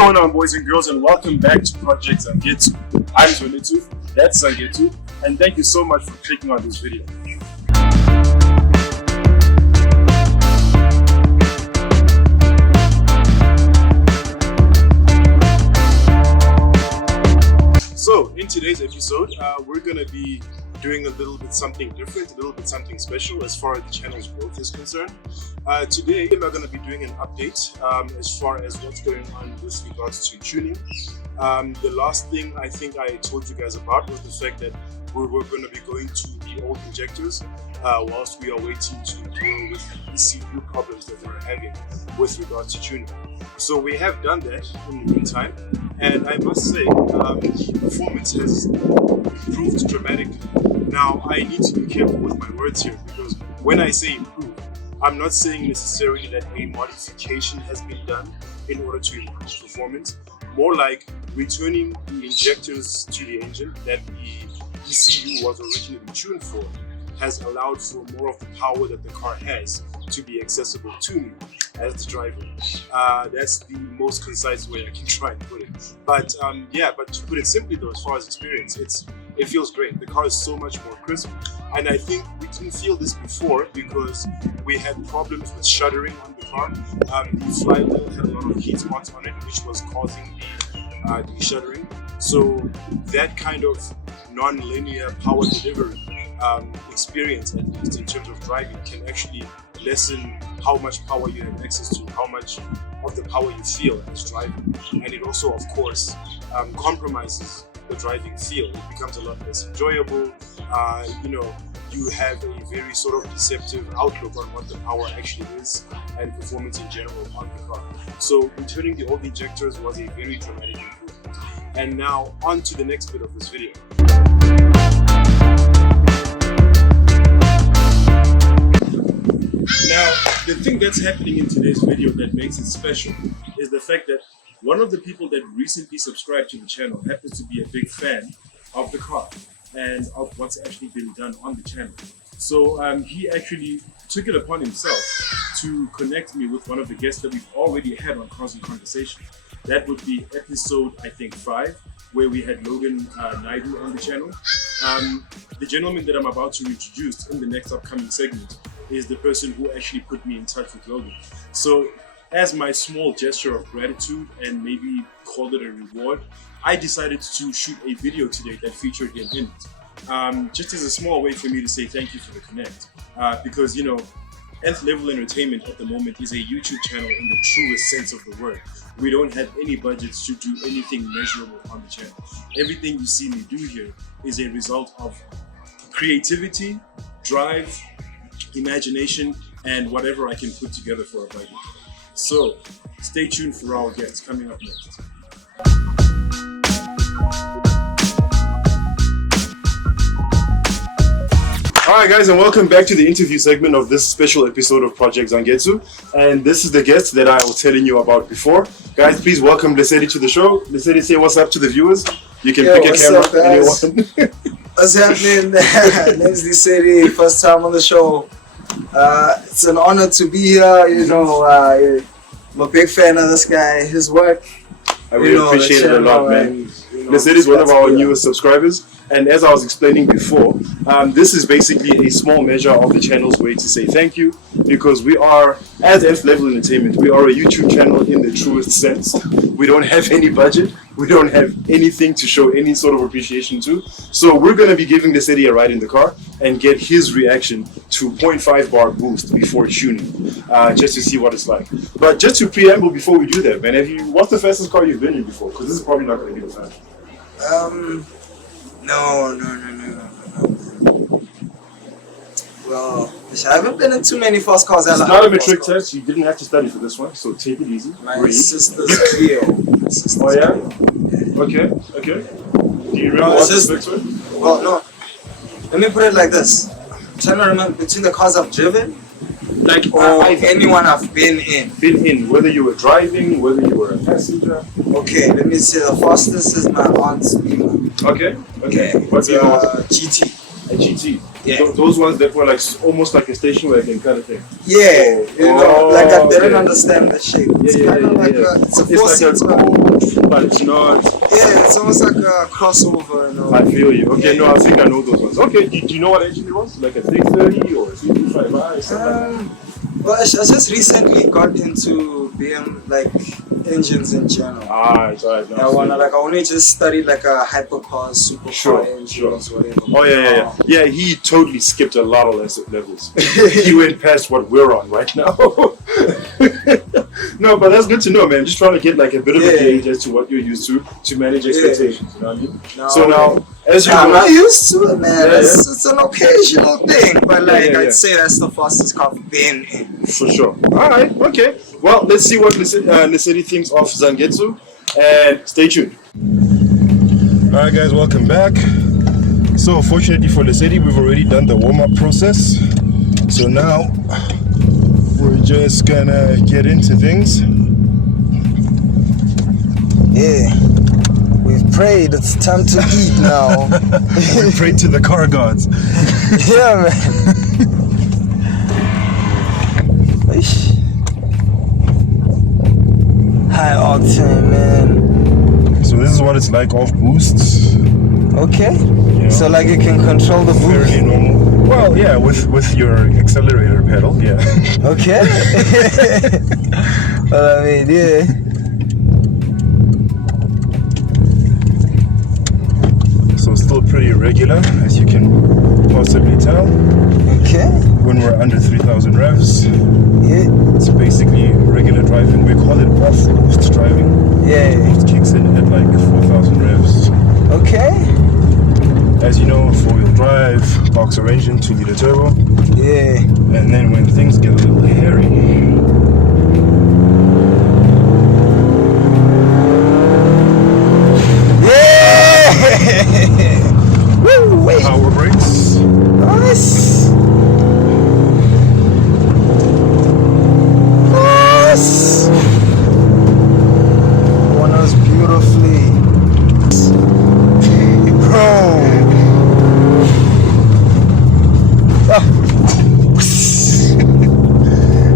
going on, boys and girls, and welcome back to Project Zangetsu. I'm Zangetsu, that's Zangetsu, and thank you so much for clicking on this video. So, in today's episode, we're going to be doing a little bit something different, a little bit something special as far as the channel's growth is concerned. Today, we're going to be doing an update as far as what's going on with regards to tuning. The last thing I think I told you guys about was the fact that we're going to be going to the old injectors whilst we are waiting to deal with the ECU problems that we're having with regards to tuning. So we have done that in the meantime, and I must say performance has improved dramatically. Now I need to be careful with my words here, because when I say improve, I'm not saying necessarily that a modification has been done in order to improve performance. More like returning the injectors to the engine that the ECU was originally tuned for has allowed for more of the power that the car has to be accessible to me as the driver. That's the most concise way I can try and put it. But but to put it simply though, as far as experience, it feels great. The car is so much more crisp, and I think we didn't feel this before because we had problems with shuddering on the car. The flywheel had a lot of heat spots on it, which was causing the shuddering. So that kind of non-linear power delivery experience, at least in terms of driving, can actually lessen how much power you have access to, how much of the power you feel as driving. And it also, of course, compromises the driving feel. It becomes a lot less enjoyable. You have a very sort of deceptive outlook on what the power actually is and performance in general on the car. So returning the old injectors was a very dramatic improvement. And now on to the next bit of this video. Now, the thing that's happening in today's video that makes it special is the fact that one of the people that recently subscribed to the channel happens to be a big fan of the car and of what's actually been done on the channel. So he actually took it upon himself to connect me with one of the guests that we've already had on Cars and Conversation. That would be episode, I think, 5, where we had Logan Naidu on the channel. The gentleman that I'm about to introduce in the next upcoming segment is the person who actually put me in touch with Logan. So as my small gesture of gratitude and maybe call it a reward, I decided to shoot a video today that featured him in it. Just as a small way for me to say thank you for the connect. Because, you know, Nth-Level Entertainment at the moment is a YouTube channel in the truest sense of the word. We don't have any budgets to do anything measurable on the channel. Everything you see me do here is a result of creativity, drive, imagination, and whatever I can put together for a budget. So stay tuned for our guests coming up next. Alright guys, and welcome back to the interview segment of this special episode of Project Zangetsu. And this is the guest that I was telling you about before. Guys, please welcome Lesedi to the show. Lesedi, say what's up to the viewers. You can pick a camera, up, anyone. What's happening? Name's Lesedi, first time on the show. It's an honor to be here. You know, I'm a big fan of this guy, his work. I really appreciate it a lot, man. Lesedi is one of our newest subscribers. And as I was explaining before, this is basically a small measure of the channel's way to say thank you, because we are, as Nth-Level Entertainment, we are a YouTube channel in the truest sense. We don't have any budget. We don't have anything to show any sort of appreciation to. So we're going to be giving Lesedi a ride in the car and get his reaction to 0.5 bar boost before tuning, just to see what it's like. But just to preamble before we do that, man, what's the fastest car you've been in before? Because this is probably not going to be the fastest. No. Well, I haven't been in too many fast cars. It's not a matric test. You didn't have to study for this one, so take it easy. My sister's Clio. Oh yeah? Okay. Do you remember what the specs were? Well, no. Let me put it like this. I'm trying to remember between the cars I've driven, or anyone I've been in. Whether you were driving, whether you were a passenger. Okay, let me see. The fastest is my aunt's Beamer. Okay. What's your GT? A GT. Yeah. Those ones that were like almost like a station wagon kind of thing. Yeah, like I didn't okay. understand the shape. It's Yeah, kind of like it's a four-seater. But it's not. Yeah, it's almost like a crossover. I feel you. Okay, no, I think I know those ones. Okay, do you know what engine it was? Like a 630 or a 325i, something like that? Well, I just recently got into BM like engines in general. Right. I only just studied like a hypercar, supercar engines, whatever. Oh yeah. Yeah, he totally skipped a lot of levels. He went past what we're on right now. No, but that's good to know, man. Just trying to get like a bit of a gauge as to what you're used to manage expectations. You know what I mean? No, so now, as you I'm not used to it, man. It's an occasional thing, but like I'd say that's the fastest car I've been in. For sure. All right. Okay. Well, let's see what Lesedi thinks of Zangetsu, and stay tuned. All right, guys. Welcome back. So, fortunately for Lesedi, we've already done the warm-up process. So now we're just gonna get into things. Yeah. We've prayed, it's time to eat now. We prayed to the car gods. Yeah, man. High octane, man. So this is what it's like off boosts. Okay. You know, so like you can control the boost. Fairly normal. Well, yeah, with your accelerator pedal, yeah. Okay. Well, I mean, yeah. So still pretty regular, as you can possibly tell. Okay. When we're under 3,000 revs, yeah, it's basically regular driving. We call it off-boost driving. Yeah. It kicks in at like 4,000 revs. Okay. As you know, 4-wheel drive, boxer engine, 2-liter turbo. Yeah. And then when things get a little hairy, woo, wait. Power brakes. Nice. Nice. One was beautifully. Bro.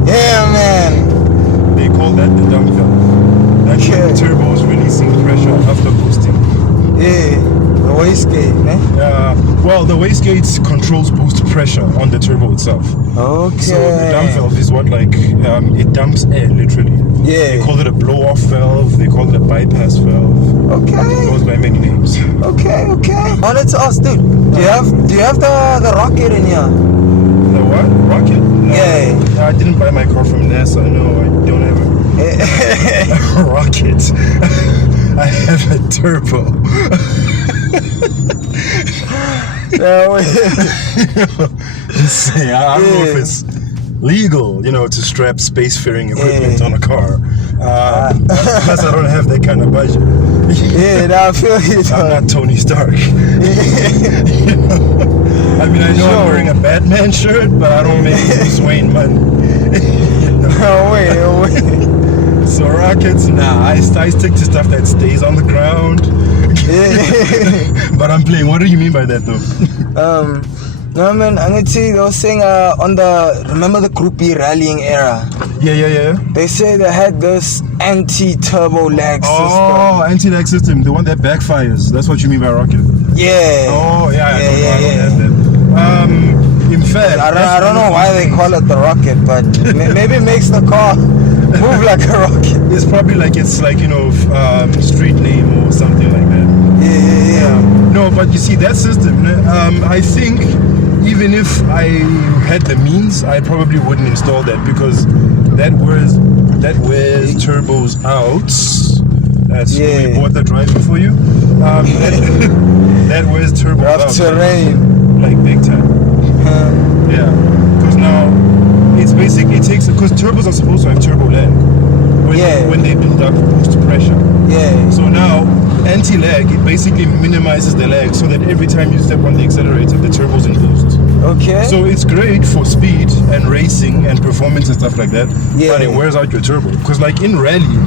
Yeah, man. They call that the dump valve. That's the turbo is releasing pressure after boosting. Yeah, the wastegate, man. Well, the wastegate controls boost pressure on the turbo itself. Okay. So the dump valve is what it dumps air literally. Yeah. They call it a blow-off valve. They call it a bypass valve. Okay. It goes by many names. Okay. I wanted to ask, dude. Do you have the rocket in here? The what? Rocket? No. Yeah. I didn't buy my car from NASA. No, I don't have a rocket. I have a turbo. No. I don't know if it's legal, to strap spacefaring equipment on a car. Plus, I don't have that kind of budget. Yeah, I feel you. I'm not Tony Stark. I mean, I know I'm wearing a Batman shirt, but I don't make Bruce Wayne money. Oh, wait. So rockets, nah. I stick to stuff that stays on the ground. But I'm playing. What do you mean by that, though? No, man, I'm gonna tell you, they were saying remember the Group B rallying era? Yeah. They say they had this anti-turbo lag system. Oh, anti-lag system, the one that backfires. That's what you mean by rocket. Yeah. Oh, yeah. I don't have that. In fact, I don't know why they call it the rocket, but maybe it makes the car move like a rocket. It's probably it's street name or something like that. Yeah. No, but you see that system. I think even if I had the means, I probably wouldn't install that because that wears turbos out. That's we bought the driver for you. That wears turbos out. Rough terrain, like big time. Yeah, because now it's basically because turbos are supposed to have turbo lag when they build up boost pressure. Yeah. So now anti-lag, it basically minimizes the lag so that every time you step on the accelerator, the turbo's in boost. Okay. So it's great for speed and racing and performance and stuff like that. Yeah. But it wears out your turbo because in rally,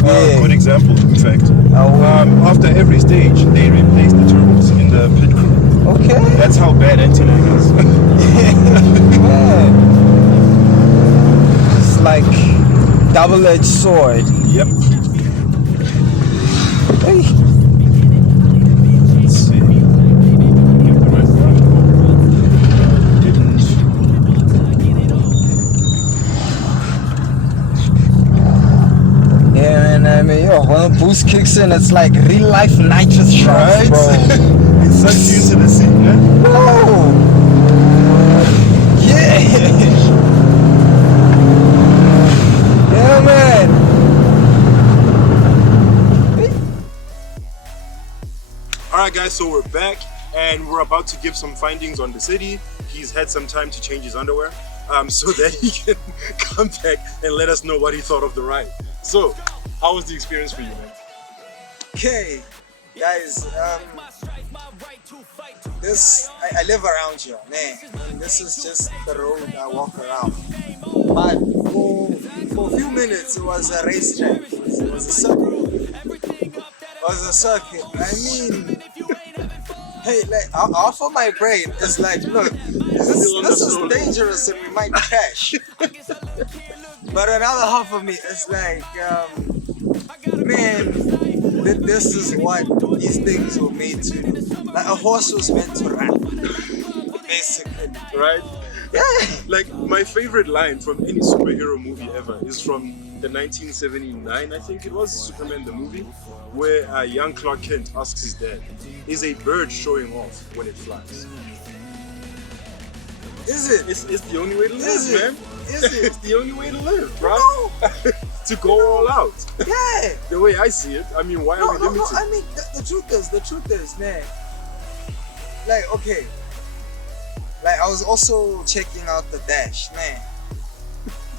good example in fact. After every stage, they replace the turbos in the pit crew. Okay. Okay. That's how bad Nth-Level is. Man. It's like double-edged sword. Yep. Hey. Let's see. Get the right one. Didn't. Yeah, and I mean, yo, when the boost kicks in, it's like real life nitrous shots, Right? bro. It sucks you into the seat, man. Whoa. Yeah. Yeah, man. Alright guys, so we're back and we're about to give some findings on the city. He's had some time to change his underwear so that he can come back and let us know what he thought of the ride. So, how was the experience for you, man? Okay, guys, I live around here, man, and this is just the road I walk around. But for a few minutes, it was a racetrack. It was a circuit. I mean, hey, like half of my brain is like, look, this is dangerous and we might crash. But another half of me is like, man, this is what these things were made to do. Like a horse was meant to run, basically. Right? Yeah. Like, my favorite line from any superhero movie ever is from the 1979, I think it was, Superman the movie, where young Clark Kent asks his dad, is a bird showing off when it flies? Is it? It's the only way to live, Is it? man. Is it? It's the only way to live, bro. No. To go all out. Yeah. The way I see it, I mean, why are we limited? No, I mean, the truth is, man, like, okay, like, I was also checking out the dash, man.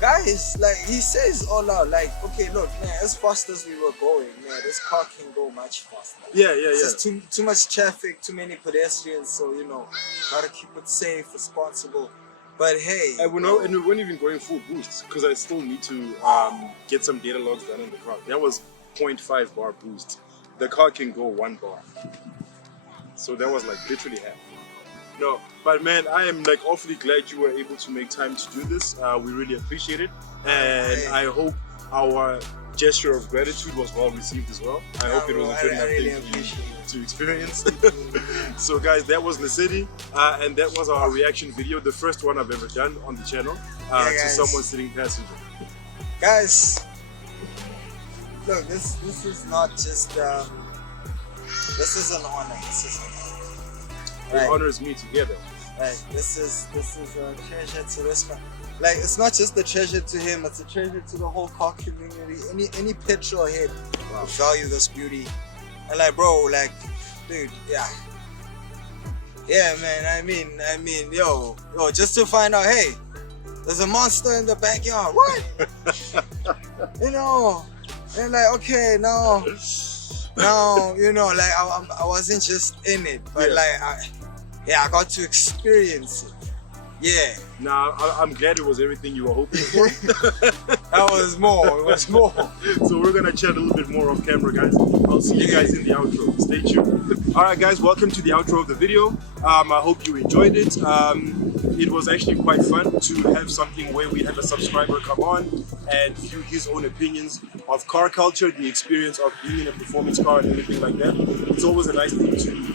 Guys, like, he says all out, like, okay, look, man, as fast as we were going, man, this car can go much faster. Yeah. It's just too much traffic, too many pedestrians, so, you know, gotta keep it safe, responsible. But hey, And we weren't even going full boost because I still need to get some data logs done in the car. That was 0.5 bar boost. The car can go 1 bar. So that was like literally half. No, but man, I am like awfully glad you were able to make time to do this. We really appreciate it. And I hope our gesture of gratitude was well received as well. I hope it was a good enough thing for you to experience. So guys, that was the city and that was our reaction video, the first one I've ever done on the channel to someone sitting passenger. Guys, look, this is not just this is an honor. This is an honor. It honors me together. Right. This is a treasure to this man. Like, it's not just a treasure to him, it's a treasure to the whole car community. Any Petrol-Head will value this beauty. And like, bro, like, dude, yeah, man. I mean, yo, just to find out, hey, there's a monster in the backyard. What? You know, and like, okay, no, you know, like, I wasn't just in it, but like, I got to experience it. Yeah. Nah, I'm glad it was everything you were hoping for. That was more. It was more. So we're gonna chat a little bit more off camera, guys. I'll see you guys in the outro. Stay tuned. All right, guys, welcome to the outro of the video. I hope you enjoyed it. It was actually quite fun to have something where we had a subscriber come on and view his own opinions of car culture, the experience of being in a performance car and everything like that. It's always a nice thing to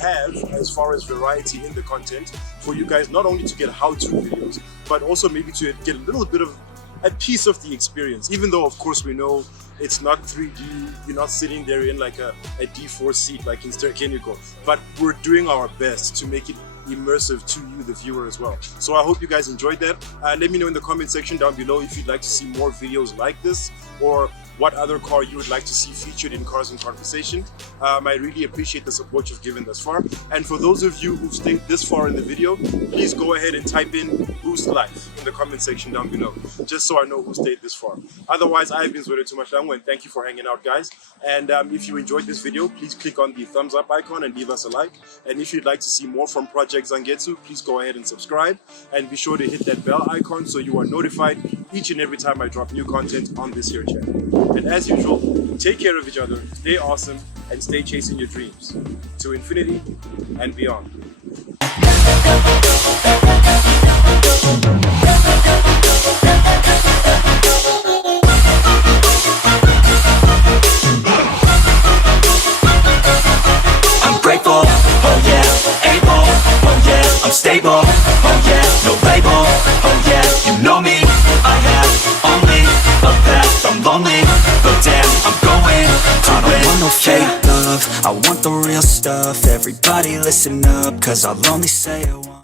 have as far as variety in the content for you guys, not only to get how-to videos, but also maybe to get a little bit of a piece of the experience, even though of course we know it's not 3D, you're not sitting there in like a D4 seat like in Sterkeniko, but we're doing our best to make it immersive to you, the viewer, as well. So I hope you guys enjoyed that. Let me know in the comment section down below if you'd like to see more videos like this, or what other car you would like to see featured in Cars in Conversation. I really appreciate the support you've given thus far. And for those of you who've stayed this far in the video, please go ahead and type in Boost Life in the comment section down below, just so I know who stayed this far. Otherwise, I've been Zwere Tumashlangu, and thank you for hanging out, guys. And if you enjoyed this video, please click on the thumbs up icon and leave us a like. And if you'd like to see more from Project Zangetsu, please go ahead and subscribe. And be sure to hit that bell icon so you are notified each and every time I drop new content on this here channel. And as usual, take care of each other, stay awesome, and stay chasing your dreams to infinity and beyond. I'm grateful, oh yeah, able, oh yeah, I'm stable, oh yeah, no label, oh yeah, you know me, I have only a path, I'm lonely, but damn, I'm going to I don't want no fake love, I want the real stuff, everybody listen up, cause I'll only say it once.